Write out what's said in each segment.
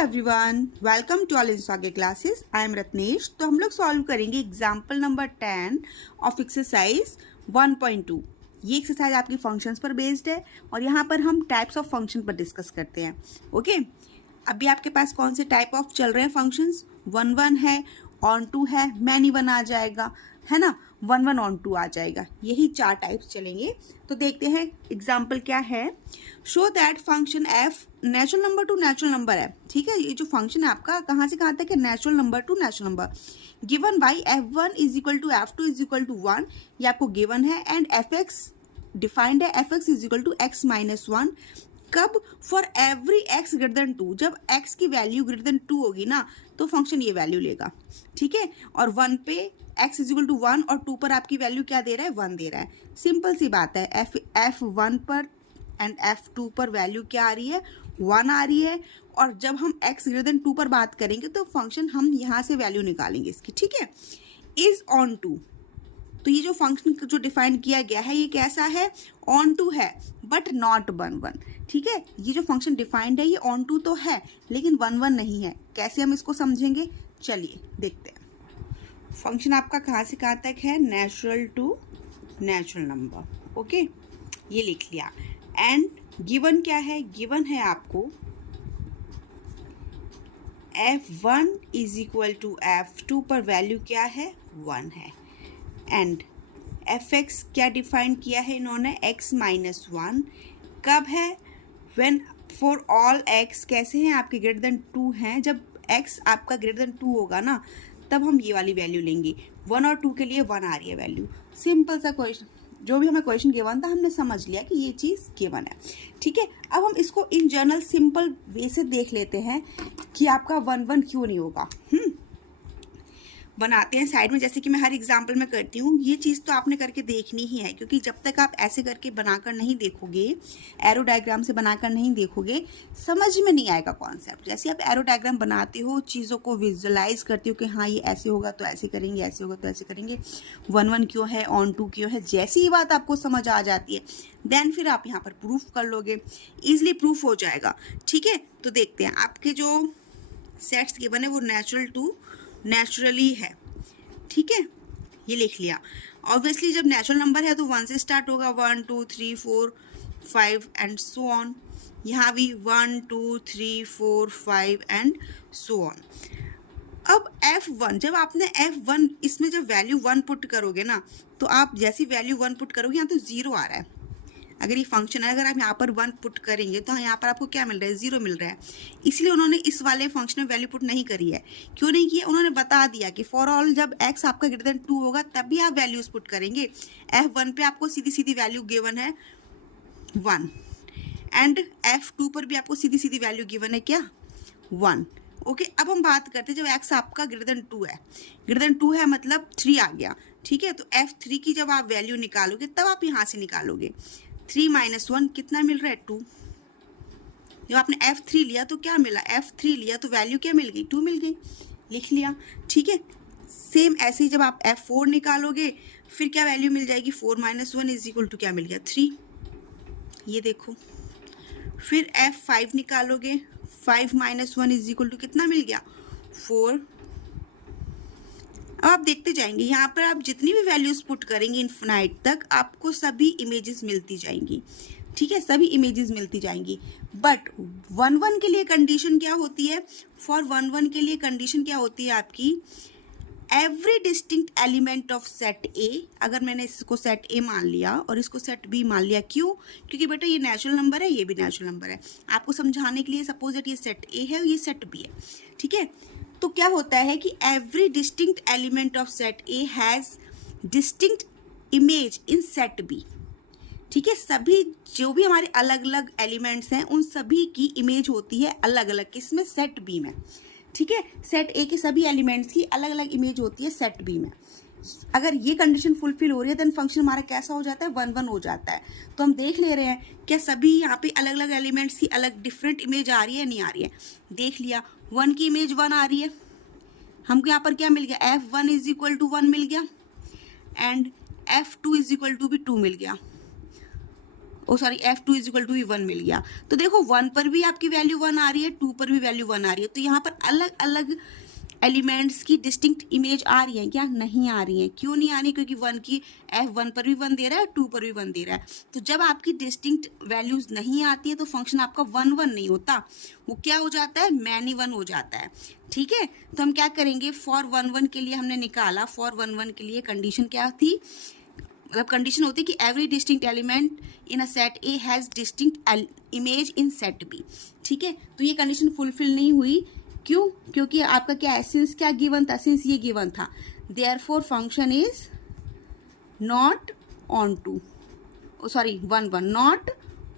Everyone, welcome to all instage classes. I am Ratnesh. तो हम लोग सॉल्व करेंगे एग्जाम्पल नंबर 10 ऑफ एक्सरसाइज 1.2। ये एक्सरसाइज आपकी फंक्शंस पर बेस्ड है और यहाँ पर हम टाइप्स ऑफ फंक्शन पर डिस्कस करते हैं। ओके, अभी आपके पास कौन से टाइप ऑफ चल रहे हैं फंक्शंस? 1 है, ऑन टू है, मैनी वन आ जाएगा, है ना, 1 ऑन टू आ जाएगा। यही 4 टाइप्स चलेंगे। तो देखते हैं एग्जाम्पल क्या है। Show that function F natural number to natural number है। ठीक है, ये जो फंक्शन है आपका कहाँ से कहाँ तक है? Natural number to natural number. Given by F1 is equal to F2 is equal to 1, ये आपको गिवन है। एंड Fx डिफाइंड है, Fx is equal to x minus 1। कब? For every x greater than 2। जब x की value greater than 2 होगी ना तो फंक्शन ये वैल्यू लेगा। ठीक है, और 1 पे x इज इक्वल टू 1 और 2 पर आपकी वैल्यू क्या दे रहा है? 1 दे रहा है। सिंपल सी बात है। F1 पर एंड F2 पर वैल्यू क्या आ रही है? 1 आ रही है। और जब हम x ग्रेटर देन 2 पर बात करेंगे तो फंक्शन हम यहाँ से वैल्यू निकालेंगे इसकी। ठीक है, इज ऑन टू। तो ये जो फंक्शन जो डिफाइन किया गया है ये कैसा है? ऑन टू है बट नॉट 1 ठीक है, ये जो फंक्शन डिफाइंड है ये ऑन टू तो है लेकिन 1 नहीं है। कैसे हम इसको समझेंगे? चलिए देखते हैं। फंक्शन आपका कहाँ से कहाँ तक है? Natural to natural number. Okay, ये लिख लिया। एंड गिवन क्या है? गिवन है आपको F1 is equal to F2 पर वैल्यू क्या है? 1 है। एंड Fx क्या डिफाइन किया है इन्होंने? x minus 1। कब है? व्हेन फॉर ऑल x कैसे हैं आपके? ग्रेटर देन 2 हैं। जब x आपका ग्रेटर देन 2 होगा ना तब हम ये वाली वैल्यू लेंगे। 1 और 2 के लिए 1 आ रही है वैल्यू। सिंपल सा क्वेश्चन, जो भी हमें क्वेश्चन गिवन था हमने समझ लिया कि ये चीज़ गिवन है। ठीक है, अब हम इसको इन जनरल सिंपल वे से देख लेते हैं कि आपका 1 क्यों नहीं होगा। बनाते हैं साइड में, जैसे कि मैं हर एग्जाम्पल में करती हूँ। ये चीज़ तो आपने करके देखनी ही है क्योंकि जब तक आप ऐसे करके बनाकर नहीं देखोगे, एरो डायग्राम से बनाकर नहीं देखोगे, समझ में नहीं आएगा कॉन्सेप्ट। जैसे आप एरो डायग्राम बनाते हो, चीज़ों को विजुअलाइज करते हो कि हाँ ये ऐसे होगा तो ऐसे करेंगे, ऐसे होगा तो ऐसे करेंगे, 1 क्यों है, ऑन टू क्यों है, जैसी ही बात आपको समझ आ जाती है देन फिर आप यहाँ पर प्रूफ कर लोगे, ईजिली प्रूफ हो जाएगा। ठीक है, तो देखते हैं आपके जो सेट्स के बने वो नेचुरल टू नेचुरली है। ठीक है, ये लिख लिया। ऑब्वियसली जब नेचुरल नंबर है तो 1 से स्टार्ट होगा, 1 2 3 4 5 एंड सो ऑन। यहाँ भी 1 2 3 4 5 एंड सो ऑन। अब F1, जब आपने F1 इसमें जब वैल्यू 1 पुट करोगे ना तो आप जैसी वैल्यू 1 पुट करोगे यहाँ तो 0 आ रहा है। अगर ये फंक्शन है, अगर आप यहाँ पर 1 पुट करेंगे तो यहाँ पर आपको क्या मिल रहा है? 0 मिल रहा है। इसलिए उन्होंने इस वाले फंक्शन में वैल्यू पुट नहीं करी है। क्यों नहीं किया? उन्होंने बता दिया कि फॉर ऑल जब x आपका ग्रेटर देन 2 होगा तभी आप वैल्यूज पुट करेंगे। F1 पे आपको सीधी सीधी वैल्यू गिवन है 1 एंड F2 पर भी आपको सीधी सीधी वैल्यू गिवन है क्या? 1। ओके, अब हम बात करते हैं जब x आपका ग्रेटर देन 2 है। ग्रेटर देन 2 है मतलब 3 आ गया। ठीक है, तो F3 की जब आप वैल्यू निकालोगे तब आप यहाँ से निकालोगे। 3 माइनस 1 कितना मिल रहा है? 2। जब आपने F3 लिया तो क्या मिला? F3 लिया तो वैल्यू क्या मिल गई? 2 मिल गई। लिख लिया। ठीक है, सेम ऐसे ही जब आप F4 निकालोगे फिर क्या वैल्यू मिल जाएगी? 4 माइनस 1 इज इक्वल टू क्या मिल गया? 3। ये देखो। फिर F5 निकालोगे, 5 माइनस 1 इज इक्वल टू कितना मिल गया? 4। अब आप देखते जाएंगे, यहाँ पर आप जितनी भी वैल्यूज पुट करेंगे इन्फिनाइट तक आपको सभी इमेजेस मिलती जाएंगी। ठीक है, सभी इमेजेस मिलती जाएंगी। बट 1 के लिए कंडीशन क्या होती है? फॉर 1 के लिए कंडीशन क्या होती है आपकी? Every distinct element of set ए, अगर मैंने इसको सेट ए मान लिया और इसको सेट बी मान लिया, क्यों? क्योंकि बेटा ये नेचुरल नंबर है, ये भी नेचुरल नंबर है। आपको समझाने के लिए सपोज दैट ये सेट ए है और ये सेट बी है। ठीक है, तो क्या होता है कि every distinct element of set A has distinct image in set B. ठीक है, सभी जो भी हमारे अलग अलग एलिमेंट्स हैं उन सभी की इमेज होती है अलग अलग, किसमें? सेट बी में। ठीक है, सेट ए के सभी एलिमेंट्स की अलग अलग इमेज होती है सेट बी में। अगर ये कंडीशन फुलफिल हो रही है देन फंक्शन हमारा कैसा हो जाता है? 1 हो जाता है। तो हम देख ले रहे हैं क्या सभी यहाँ पे अलग अलग एलिमेंट्स की अलग डिफरेंट इमेज आ रही है? नहीं आ रही है। देख लिया, 1 की इमेज 1 आ रही है। हमको यहाँ पर क्या मिल गया? F1 इज इक्वल टू 1 मिल गया and F2 is equal to भी 2 मिल गया। f2 इज इक्वल टू 1 मिल गया। तो देखो 1 पर भी आपकी वैल्यू 1 आ रही है, 2 पर भी वैल्यू 1 आ रही है। तो यहाँ पर अलग अलग एलिमेंट्स की डिस्टिंक्ट इमेज आ रही है क्या? नहीं आ रही है। क्यों नहीं आ रही? क्योंकि 1 की f1 पर भी 1 दे रहा है, 2 पर भी 1 दे रहा है। तो जब आपकी डिस्टिंक्ट वैल्यूज नहीं आती है तो फंक्शन आपका 1 1 नहीं होता, वो क्या हो जाता है? मैनी 1 हो जाता है। ठीक है, तो हम क्या करेंगे, फॉर 1 1 के लिए हमने निकाला, फॉर 1 1 के लिए कंडीशन क्या थी, मतलब कंडीशन होती है कि every distinct element in a set A has distinct image in set B. ठीक है, तो ये कंडीशन फुलफिल नहीं हुई। क्यों? क्योंकि आपका क्या है, सिंस क्या गिवन था, सिंस ये गिवन था, therefore function is not onto, sorry 1 1, not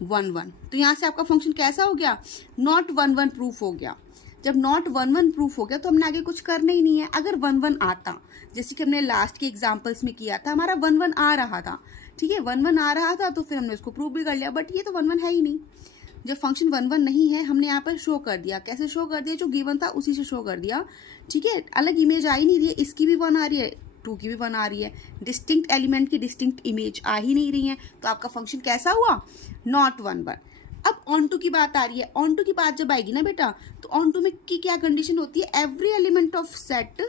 1 1। तो यहाँ से आपका फंक्शन कैसा हो गया? नॉट 1 1 प्रूफ हो गया। जब नॉट 1 1 प्रूफ हो गया तो हमने आगे कुछ करना ही नहीं है। अगर 1 1 आता, जैसे कि हमने लास्ट के एग्जांपल्स में किया था, हमारा 1 1 आ रहा था, ठीक है, 1 1 आ रहा था तो फिर हमने उसको प्रूव भी कर लिया। बट ये तो 1 1 है ही नहीं। जब फंक्शन 1 1 नहीं है, हमने यहाँ पर शो कर दिया। कैसे शो कर दिया? जो गिवन था उसी से शो कर दिया। ठीक है, अलग इमेज आ ही नहीं रही है, इसकी भी 1 आ रही है, 2 की भी 1 आ रही है, डिस्टिंक्ट एलिमेंट की डिस्टिंक्ट इमेज आ ही नहीं रही है। तो आपका फंक्शन कैसा हुआ? नॉट 1 1। अब ऑन टू की बात आ रही है। ऑन टू की बात जब आएगी ना बेटा, तो ऑन टू में की क्या कंडीशन होती है? Every element of set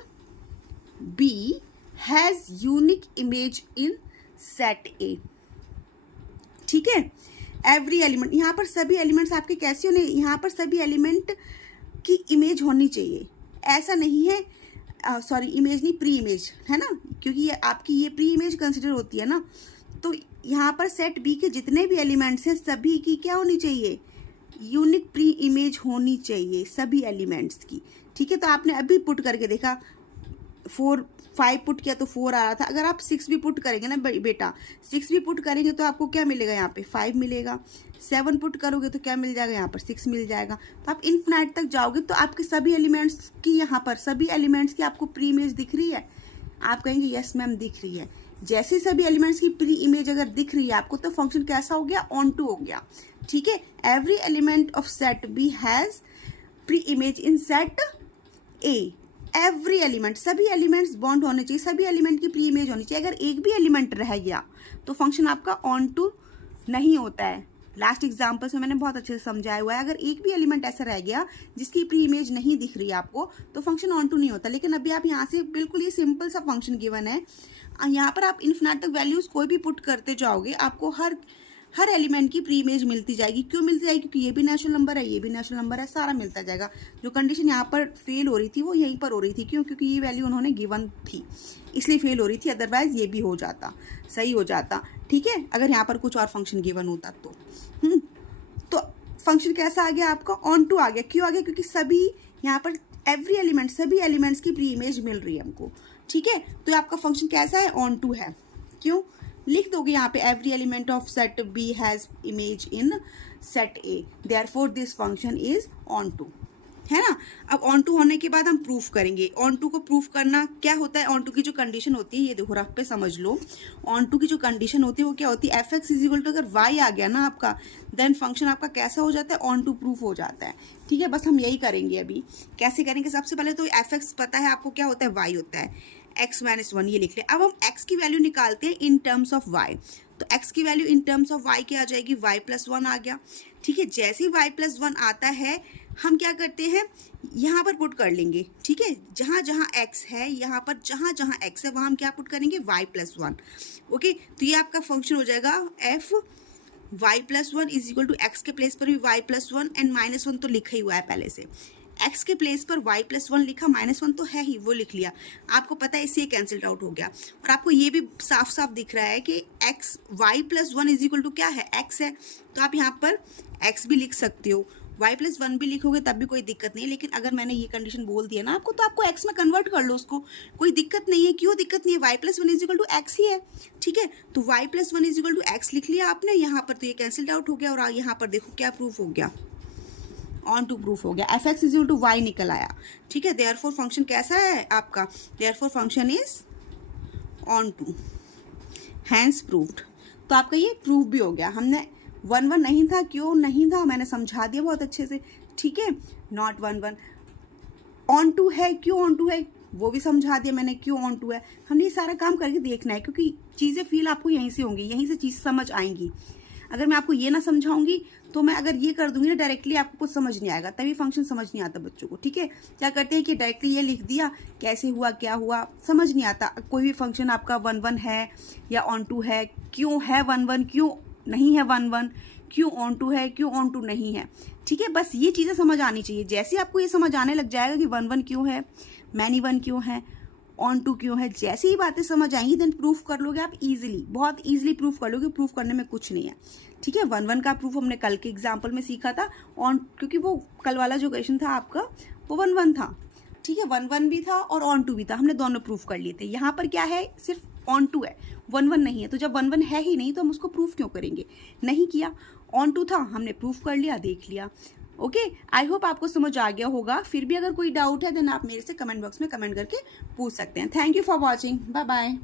B has unique image in set A. ठीक है, एवरी एलिमेंट, यहाँ पर सभी एलिमेंट्स आपके कैसे होने, यहाँ पर सभी एलिमेंट की इमेज होनी चाहिए। ऐसा नहीं है, सॉरी इमेज नहीं, प्री इमेज है ना, क्योंकि ये आपकी ये प्री इमेज कंसिडर होती है ना। तो यहाँ पर सेट बी के जितने भी एलिमेंट्स हैं सभी की क्या होनी चाहिए? यूनिक प्री इमेज होनी चाहिए सभी एलिमेंट्स की। ठीक है, तो आपने अभी पुट करके देखा, 5 पुट किया तो 4 आ रहा था। अगर आप 6 भी पुट करेंगे ना बेटा, 6 भी पुट करेंगे तो आपको क्या मिलेगा? यहाँ पे 5 मिलेगा। 7 पुट करोगे तो क्या मिल जाएगा? यहाँ पर 6 मिल जाएगा। तो आप इनफिनाइट तक जाओगे तो आपके सभी एलिमेंट्स की, यहाँ पर सभी एलिमेंट्स की आपको प्री इमेज दिख रही है? आप कहेंगे यस मैम दिख रही है। जैसे सभी एलिमेंट्स की प्री इमेज अगर दिख रही है आपको, तो फंक्शन कैसा हो गया? ऑन टू हो गया। ठीक है, every element of set B has pre image in set A. Every element, सभी एलिमेंट्स बॉन्ड होने चाहिए, सभी एलिमेंट की प्री इमेज होनी चाहिए। अगर एक भी एलिमेंट रह गया तो फंक्शन आपका ऑन टू नहीं होता है। लास्ट एग्जाम्पल्स में मैंने बहुत अच्छे से समझाया हुआ है। अगर एक भी एलिमेंट ऐसा रह गया जिसकी प्री इमेज नहीं दिख रही है आपको, तो फंक्शन ऑन टू नहीं होता। लेकिन अभी आप यहाँ से बिल्कुल ये सिंपल सा फंक्शन गिवन है, यहाँ पर आप इनफिनिट तक वैल्यूज कोई भी पुट करते जाओगे, आपको हर एलिमेंट की प्री इमेज मिलती जाएगी। क्यों मिलती जाएगी? क्योंकि ये भी नेचुरल नंबर है, ये भी नेचुरल नंबर है, सारा मिलता जाएगा। जो कंडीशन यहाँ पर फेल हो रही थी वो यहीं पर हो रही थी। क्यों? क्योंकि ये वैल्यू उन्होंने गिवन थी, इसलिए फेल हो रही थी। अदरवाइज ये भी हो जाता, सही हो जाता। ठीक है, अगर यहाँ पर कुछ और फंक्शन गिवन होता तो फंक्शन कैसा आ गया आपका? ऑन टू आ गया। क्यों आ गया? क्योंकि सभी यहाँ पर एवरी एलिमेंट, सभी एलिमेंट्स की प्री इमेज मिल रही है हमको। ठीक है, तो आपका फंक्शन कैसा है? ऑन टू है। क्यों? लिख दोगे यहाँ पे every element of set B has image in set A, therefore this function is onto, है ना। अब ऑन टू होने के बाद हम प्रूफ करेंगे। ऑन टू को प्रूफ करना क्या होता है? ऑन टू की जो कंडीशन होती है, ये देखो रफ पे समझ लो। ऑन टू की जो कंडीशन होती है वो क्या होती है? F x is equal to, अगर वाई आ गया ना आपका, देन फंक्शन आपका कैसा हो जाता है? ऑन टू प्रूफ हो जाता है। ठीक है, बस हम यही करेंगे अभी। कैसे करेंगे? सबसे पहले तो एफ एक्स पता है आपको क्या होता है? वाई होता है। x-1 ये लिख ले। अब हम x की वैल्यू निकालते हैं इन टर्म्स ऑफ y। तो x की value in terms of y क्या आ जाएगी? y+1 आ गया। ठीक है, जैसे ही y+1 आता है हम क्या करते हैं? यहाँ पर पुट कर लेंगे। ठीक है, जहाँ जहाँ x है, यहाँ पर जहाँ जहाँ x है वहाँ हम क्या पुट करेंगे? y+1। ओके, तो ये आपका फंक्शन हो जाएगा f y+1 is equal to x के प्लेस पर भी y+1 एंड -1 तो लिखा ही हुआ है पहले से। x के प्लेस पर y+1 लिखा, -1 तो है ही, वो लिख लिया। आपको पता है इससे ये कैंसिल्ड आउट हो गया। और आपको ये भी साफ साफ दिख रहा है कि x y+1 is equal to क्या है? x है। तो आप यहाँ पर x भी लिख सकते हो, y+1 भी लिखोगे तब भी कोई दिक्कत नहीं है। लेकिन अगर मैंने ये कंडीशन बोल दिया ना आपको, तो आपको x में कन्वर्ट कर लो उसको, कोई दिक्कत नहीं है। क्यों दिक्कत नहीं है? y+1 is equal to x ही है। ठीक है, तो y+1 is equal to x लिख लिया आपने यहाँ पर, तो ये कैंसिल्ड आउट हो गया। और यहाँ पर देखो क्या प्रूफ हो गया? ऑन टू प्रूफ हो गया। F x is equal to y निकल आया। ठीक है, देयरफॉर फंक्शन कैसा है आपका? Therefore function is onto, hence proved. तो आपका ये प्रूफ भी हो गया। हमने 1 1 नहीं था, क्यों नहीं था मैंने समझा दिया बहुत अच्छे से। ठीक है, नॉट 1 1 ऑन टू है। क्यों ऑन टू है वो भी समझा दिया मैंने, क्यों ऑन टू है। हमने ये सारा काम करके देखना है, क्योंकि चीज़ें फील आपको यहीं से होंगी, यहीं से चीज़ समझ आएंगी। अगर मैं आपको ये ना समझाऊंगी तो मैं अगर ये कर दूंगी ना डायरेक्टली, आपको कुछ समझ नहीं आएगा, तभी फंक्शन समझ नहीं आता बच्चों को। ठीक है, क्या करते हैं कि डायरेक्टली ये लिख दिया, कैसे हुआ क्या हुआ समझ नहीं आता। कोई भी फंक्शन आपका 1 1 है या ऑन टू है, क्यों है 1 1, क्यों नहीं है 1 1, क्यों ऑन टू है, क्यों ऑन टू नहीं है। ठीक है, बस ये चीज़ें समझ आनी चाहिए। जैसे आपको ये समझ आने लग जाएगा कि 1 1 क्यों है, मैनी 1 क्यों है, ऑन टू क्यों है, जैसे ही बातें समझ आएंगी देन प्रूफ कर लोगे आप इजीली, बहुत इजीली प्रूफ कर लोगे। प्रूफ करने में कुछ नहीं है। ठीक है, 1 1 का प्रूफ हमने कल के एग्जाम्पल में सीखा था ऑन, क्योंकि वो कल वाला जो क्वेश्चन था आपका वो 1 1 था। ठीक है, 1 1 भी था और ऑन टू भी था, हमने दोनों प्रूफ कर लिए थे। यहाँ पर क्या है, सिर्फ ऑन टू है, 1 1 नहीं है। तो जब 1 1 है ही नहीं तो हम उसको प्रूफ क्यों करेंगे, नहीं किया। ऑन टू था, हमने प्रूफ कर लिया, देख लिया। ओके, आई होप आपको समझ आ गया होगा। फिर भी अगर कोई डाउट है देन आप मेरे से कमेंट बॉक्स में कमेंट करके पूछ सकते हैं। Thank you for watching, bye bye.